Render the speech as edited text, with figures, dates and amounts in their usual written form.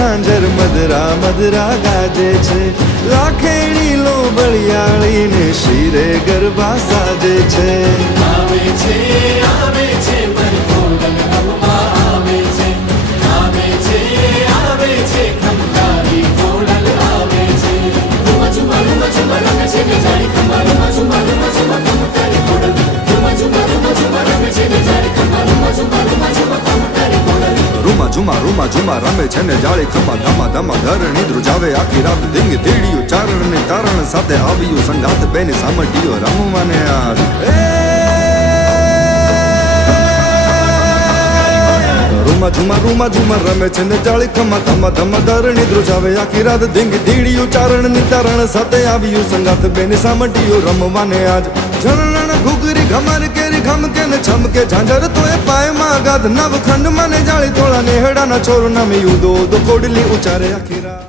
ઝાંઝર મધરા મધરા ગાજે છે લાખેડી લો બળિયાળી ને શિરે ગરબા સાજે છે આવે છે ભરપૂર રમવા આવે છે ખમકારી ખોડલ આવે છે રૂમા ઝુમા રમે છે ને જાણી ખમા રૂમા ઝુમા ખમકારી ખોડલ રૂમા ઝુમા રમે છે ને જાણી ખમા રૂમા ઝુમા ખમકારી ખોડલ રૂમા ઝુમા રમે છે ને જાળી ખમા ધમા ધમા ધરણી ધ્રુજાવે આખી રાત ધીંગ ધીડિયું ચારણ ને તારણ સાથે આવ્યું સંગાત બેની સામટીઓ રમવાને યાર રૂમા ઝુમા રમે છે ને જાળી ખમા ધમા ધમા ધરણી ધ્રુજાવે આખી રાત ધીંગ ધીડિયું ચારણ ને તારણ સાથે આવ્યું સંગાત બેની સામટીઓ રમવાને આજ ઝરણ ઘુઘરી ઘમર કેરી ખમકે ને છમકે ઝાંઝર તો એ પાયમાં ગાધ નવ ખંડ મને જાળી તોળા ને હેડાના છોર નામે યુદો દો કોડલી ઉચારે આખી રાત